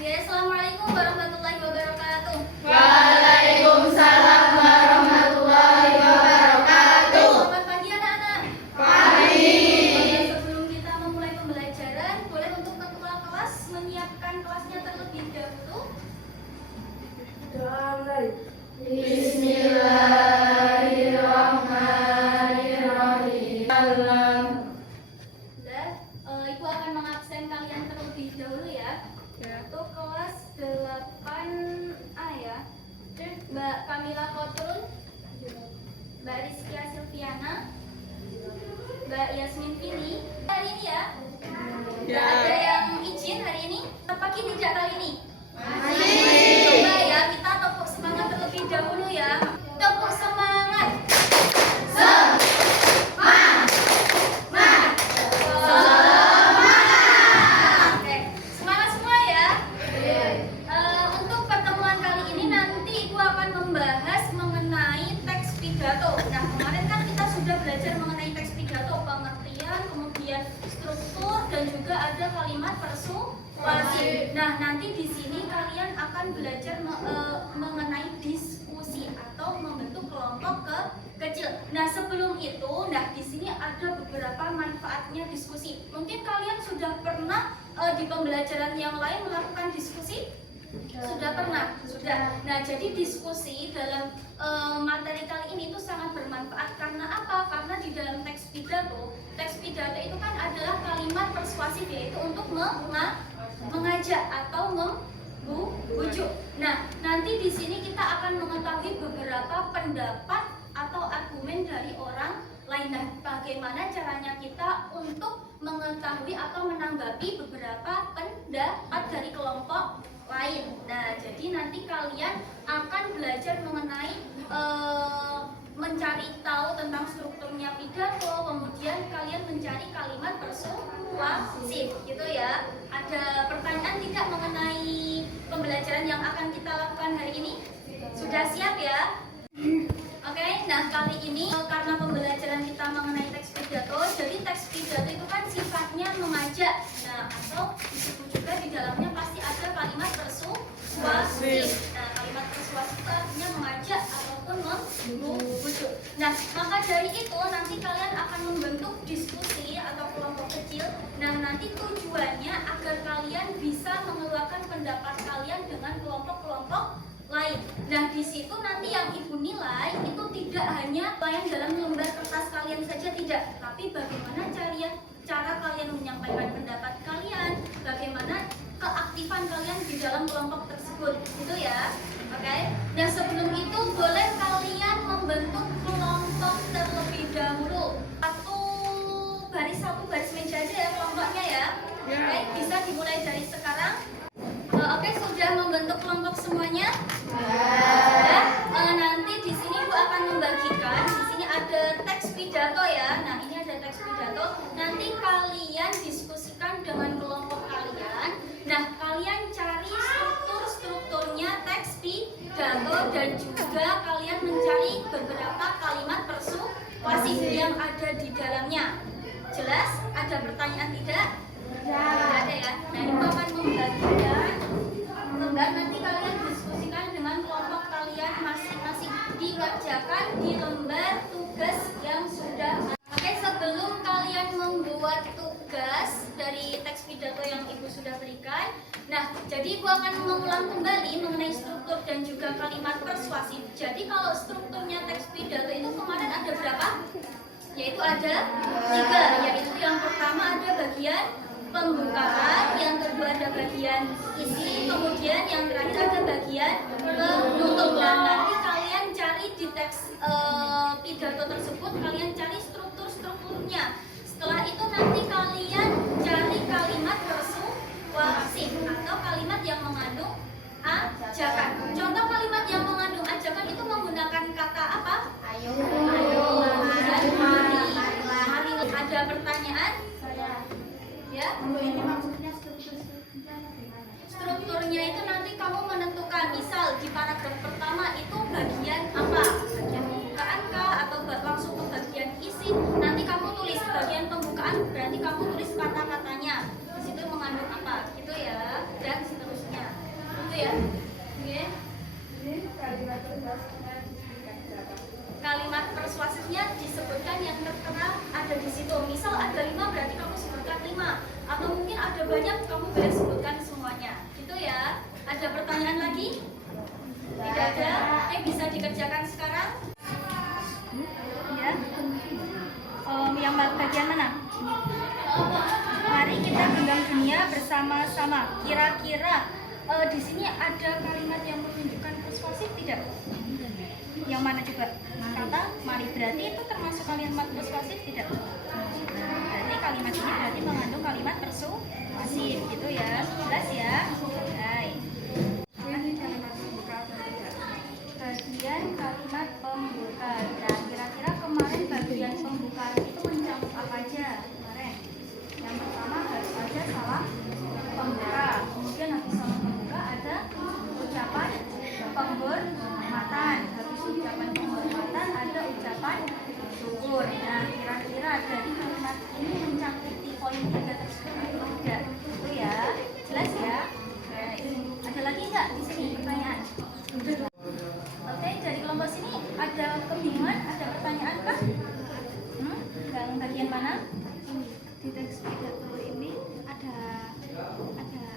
Ya, Assalamualaikum warahmatullahi wabarakatuh. Waalaikumsalam warahmatullahi wabarakatuh. Selamat pagi anak-anak. Pagi. Sebelum kita memulai pembelajaran, boleh untuk ketua kelas menyiapkan kelasnya terlebih dahulu. Bismillahirrahmanirrahim. Ibu akan mengabsen kalian terlebih dahulu ya. Untuk kelas 8A ya. Mbak Kamila Kotrun, Mbak Rizkia Silviana, Mbak Yasmin Vini. Hari ini ya? Nggak ada yang izin hari ini? Pagi tidak kali ini? Coba ya, kita tepuk semangat terlebih dahulu ya. Tepuk semangat. Oke, semangat semua ya. Untuk pertemuan kali ini nanti Ibu akan membahas mengenai teks pidato. Nah, kemarin kan kita sudah belajar mengenai teks pidato, pengertian, kemudian struktur dan juga ada kalimat persuasi. Nah, nanti di sini kalian akan belajar mengenai diskusi atau membentuk kelompok kecil. Nah, sebelum itu, di sini ada beberapa manfaatnya diskusi. Mungkin kalian sudah pernah di pembelajaran yang lain melakukan diskusi? Sudah pernah? Sudah. Nah, jadi diskusi dalam materi kali ini itu sangat bermanfaat. Karena apa? Karena di dalam teks pidato itu kan adalah kalimat persuasif, yaitu untuk mengajak atau membujuk. Nah, nanti di sini kita akan mengetahui beberapa pendapat atau argumen dari orang lain. Nah, bagaimana caranya kita untuk mengetahui atau menanggapi beberapa pendapat dari kelompok lain. Nah, jadi nanti kalian akan belajar mengenai mencari tahu tentang strukturnya pidato, kemudian kalian mencari kalimat persuasif, gitu ya. Ada pertanyaan tidak mengenai pembelajaran yang akan kita lakukan hari ini? Sudah siap ya? Oke, nah kali ini karena pembelajaran kita mengenai teks pidato, jadi teks pidato itu kan sifatnya mengajak. Nah, atau disebut juga di dalamnya pasti ada kalimat persuasif. Nah, kalimat persuasif itu artinya mengajak ataupun membujuk. Nah, maka dari itu nanti kalian akan membentuk diskusi atau kelompok kecil. Nah, nanti tujuannya agar kalian bisa mengeluarkan pendapat kalian dengan kelompok-kelompok lain. Nah, di situ nanti yang Ibu nilai itu tidak hanya yang dalam lembar kertas kalian saja, tidak, tapi bagaimana cara kalian menyampaikan pendapat kalian, bagaimana keaktifan kalian di dalam kelompok tersebut, gitu ya. Oke. Nah, sebelum itu boleh kalian membentuk kelompok terlebih dahulu. Satu baris meja aja ya kelompoknya ya. Oke, bisa dimulai dari sekarang. Oke, sudah membentuk kelompok semuanya? Ya. Nanti di sini Bu akan membagikan. Di sini ada teks pidato ya. Nah, ini ada teks pidato. Nanti kalian diskusikan dengan kelompok kalian. Nah, kalian cari strukturnya teks pidato dan juga kalian mencari beberapa kalimat persuasif yang ada di dalamnya. Jelas? Ada pertanyaan tidak? Tidak ada ya. Nah, Ibu akan membagikan lembar, nanti kalian diskusikan dengan kelompok kalian masing-masing, dikerjakan di lembar tugas yang sudah. Oke, sebelum kalian membuat tugas dari teks pidato yang Ibu sudah berikan, nah, jadi Ibu akan mengulang kembali mengenai struktur dan juga kalimat persuasif. Jadi kalau strukturnya teks pidato itu kemarin ada berapa? Yaitu ada 3, yaitu yang pertama ada bagian pembukaan, yang kedua ada bagian isi, kemudian yang terakhir ada bagian penutup. Dan nanti kalian cari di teks pidato tersebut, kalian cari strukturnya. Setelah itu nanti kalian cari kalimat persuasif atau kalimat yang mengandung ajakan. Contoh kalimat yang mengandung ajakan itu menggunakan kata apa? Ayo. Mari. Ada pertanyaan? Ya? Ini maksudnya strukturnya itu nanti kamu menentukan. Misal di paragraf pertama itu bagian apa? Bagian pembukaan kah? Atau langsung ke bagian isi? Nanti kamu tulis bagian pembukaan, berarti kamu tulis kata-katanya. Di situ mengandung apa? Gitu ya. Dan seterusnya. ada banyak, kamu boleh sebutkan semuanya. Gitu ya. Ada pertanyaan lagi? Tidak ada? Bisa dikerjakan sekarang? Ya. Yang bagian mana? Mari kita genggam dunia bersama-sama. Kira-kira di sini ada kalimat yang menunjukkan persuasif tidak? Yang mana coba? Kata mari, berarti itu termasuk kalimat persuasif tidak? Berarti kalimat ini berarti mengandung kalimat persuasif gitu ya. Jelas ya? Baik. Bagian kalimat pembuka. Nah, kira-kira kemarin bagian pembukaan itu mencakup apa aja kemarin? Yang pertama harus ada salam pembuka. Kemudian habis salam pembuka ada ucapan penghormatan. Habis ucapan penghormatan ada ucapan syukur. Nah, kira-kira dari kalimat ini mencakupi poin 3 tersebut atau tidak? Itu ya. Jelas ya? Baik. Ada lagi nggak di sini pertanyaan? Oke, dari kelompok sini ada kebingungan, ada pertanyaan kah? Yang bagian mana? Di teks pidato ini ada argumennya.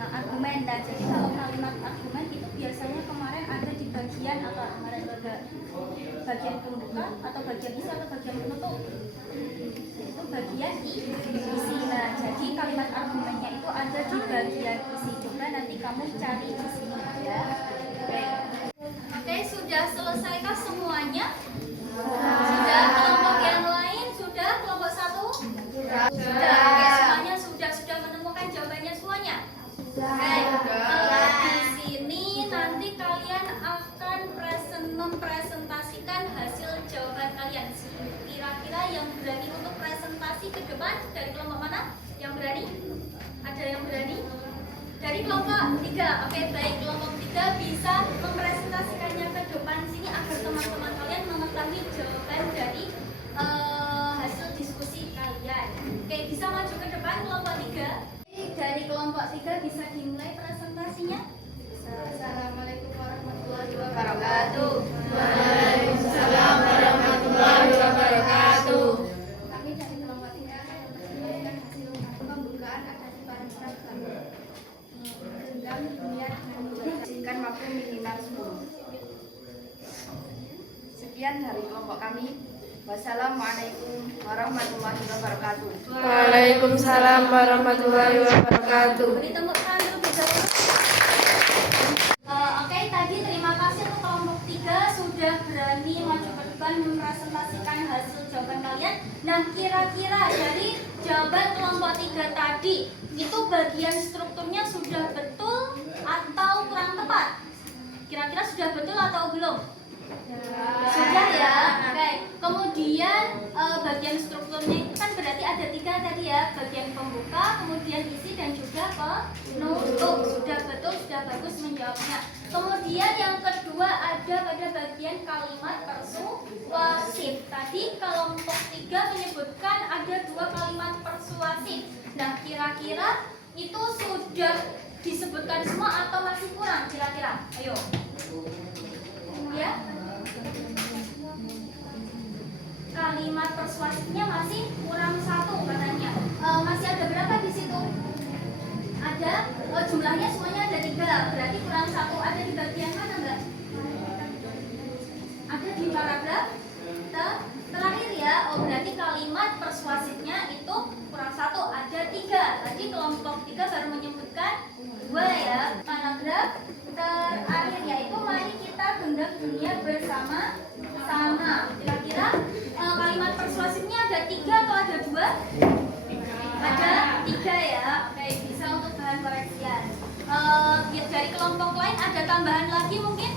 Argumen. Nah, jadi kalau kalimat argumen itu biasanya kemarin ada di bagian atau kemarin juga bagian pembuka atau bagian isi atau bagian penutup? Itu bagian isi. Nah, jadi kalimat argumennya itu ada di bagian isi. Coba nanti kamu cari di sini ya. Oke, sudah selesaikah semuanya? Sudah. Kelompok yang lain sudah? Kelompok 1? Sudah. Oke, semuanya sudah menemukan jawabannya semuanya? Di sini nanti kalian akan mempresentasikan hasil jawaban kalian. Kira-kira yang berani untuk presentasi ke depan dari kelompok mana? Yang berani? Ada yang berani? Dari kelompok 3. Oke, baik, kelompok 3 bisa mempresentasikannya ke depan sini agar teman-teman kalian mengetahui jawaban dari hasil diskusi kalian. Oke, bisa maju ke depan kelompok 3. Dari kelompok 3 bisa dimulai presentasinya. Assalamualaikum warahmatullahi Wabarakatuh. Waalaikumsalam warahmatullahi wabarakatuh. Kami dari kelompok 3 akan mempresentasikan hasil pembukaan ada di paragraf 1. Genggam dunia dengan menjadikan waktu minimal 10. Sekian dari kelompok kami. Wassalamualaikum warahmatullahi wabarakatuh. Waalaikumsalam warahmatullahi wabarakatuh. Beri tepuk tangan terlebih dahulu. Oke, tadi terima kasih untuk kelompok 3 sudah berani maju ke depan mempresentasikan hasil jawaban kalian. Nah, kira-kira dari jawaban kelompok 3 tadi itu bagian strukturnya sudah betul atau kurang tepat? Kira-kira sudah betul atau belum? Sudah ya. Oke. Kemudian bagian strukturnya itu kan berarti ada 3 tadi ya, bagian pembuka, kemudian isi dan juga penutup. Sudah betul, sudah bagus menjawabnya. Kemudian yang kedua ada pada bagian kalimat persuasif. Tadi kelompok 3 menyebutkan ada 2 kalimat persuasif. Nah, kira-kira itu sudah disebutkan semua atau masih kurang kira-kira? Ayo. Ya. Kalimat persuasifnya masih kurang 1 katanya. Masih ada berapa di situ? Ada jumlahnya semuanya ada 3, berarti kurang 1. Ada di bagian mana enggak? Ada di paragraf terakhir ya. Berarti kalimat persuasifnya itu kurang 1, ada 3. Tadi kelompok 3 baru menyebutkan 2 ya. Paragraf terakhir yaitu mari kita genggam dunia bersama-sama. Kira-kira kalimat persuasifnya ada 3 atau ada 2? Ada 3 ya. Oke, bisa untuk bahan koreksian. Dari kelompok lain ada tambahan lagi mungkin?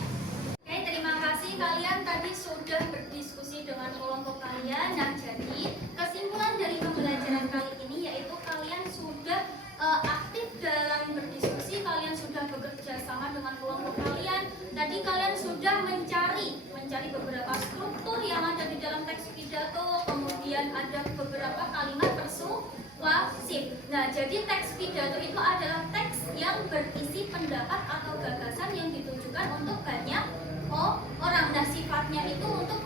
Oke, terima kasih kalian tadi sudah berdiskusi dengan kelompok kalian. Nah, jadi kesimpulan dari pembelajaran kali ini yaitu kalian sudah aktif dalam berdiskusi, kalian sudah bekerja sama dengan kelompok kalian. Tadi kalian sudah mencari beberapa struktur yang ada di dalam teks pidato, kemudian ada beberapa kalimat persuasif. Nah, jadi teks pidato itu adalah teks yang berisi pendapat atau gagasan yang ditujukan untuk banyak orang. Nah, sifatnya itu untuk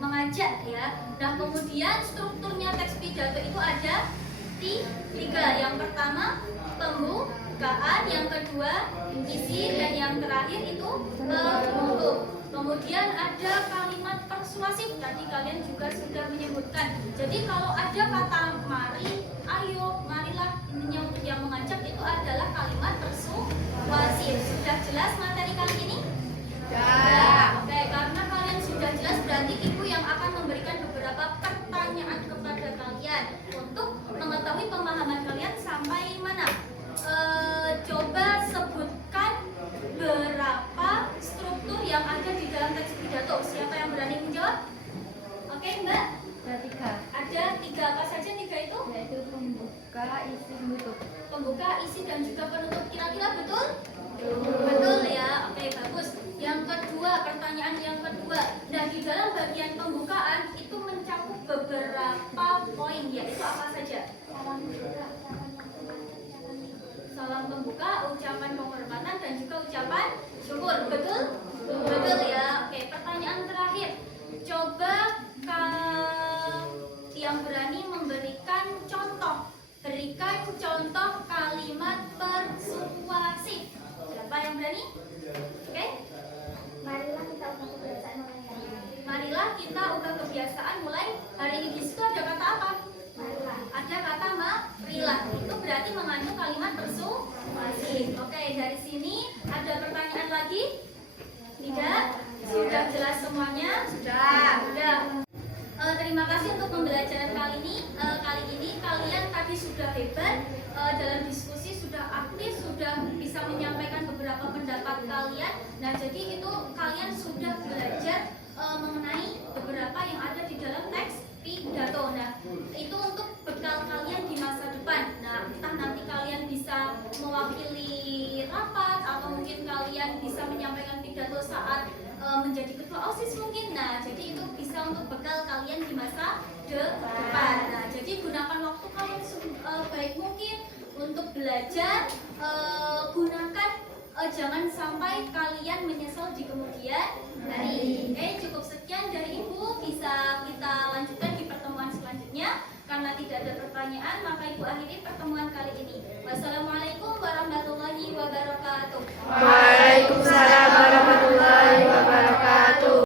mengajak ya. Nah, kemudian strukturnya teks pidato itu ada tiga. Yang pertama pembukaan, yang kedua isi, dan yang terakhir itu penutup. Kemudian ada kalimat persuasif, tadi kalian juga sudah menyebutkan. Jadi kalau ada kata mari, ayo, marilah, intinya untuk yang mengajak itu adalah kalimat persuasif. Sudah jelas materi kali ini? Ya. Oke, karena kalian sudah jelas, berarti ibu yang akan memberikan beberapa pertanyaan kepada kalian untuk mengetahui pemahaman kalian sampai mana. Coba sebutkan berapa struktur yang ada di dalam teks pidato. Siapa yang berani menjawab? Oke, Mbak. Ada 3. Ada 3, apa saja 3 itu? Yaitu pembuka, isi, penutup. Pembuka, isi, dan juga penutup. Kira-kira betul? Betul ya. Oke, bagus. Yang kedua, pertanyaan yang kedua. Nah, di dalam bagian pembukaan itu mencakup beberapa poin, yaitu apa saja? Salam pembuka, ucapan penghormatan, dan juga ucapan syukur. Betul? Betul ya. Oke, pertanyaan terakhir. Coba yang berani memberikan contoh. Berikan contoh kalimat persuasif. Siapa yang berani? Oke? Marilah kita ubah kebiasaan mulai hari ini. Marilah kita ubah kebiasaan mulai hari ini. Di situ ada kata apa? Marilah. Ada kata marilah. Itu berarti mengandung kalimat persuasif. Oke, dari sini ada pertanyaan lagi? Tidak? Sudah jelas semuanya? Sudah. Terima kasih untuk pembelajaran kali ini. Kali ini kalian tadi sudah hebat dalam diskusi, sudah aktif, sudah bisa menyampaikan beberapa pendapat kalian. Nah, jadi itu kalian sudah belajar mengenai beberapa yang ada di dalam teks pidato. Nah, itu untuk bekal kalian di masa depan. Nah, entah nanti kalian bisa mewakili rapat atau mungkin kalian bisa menyampaikan pidato saat menjadi ketua OSIS mungkin. Nah, jadi itu bisa untuk bekal kalian di masa depan. Nah, jadi gunakan waktu kalian baik mungkin untuk belajar. Gunakan, jangan sampai kalian menyesal di kemudian hari. Oke, cukup sekian dari Ibu. Bisa kita lanjutkan di pertemuan selanjutnya. Karena tidak ada pertanyaan, maka Ibu akhiri pertemuan kali ini. Wassalamualaikum warahmatullahi wabarakatuh. Waalaikumsalam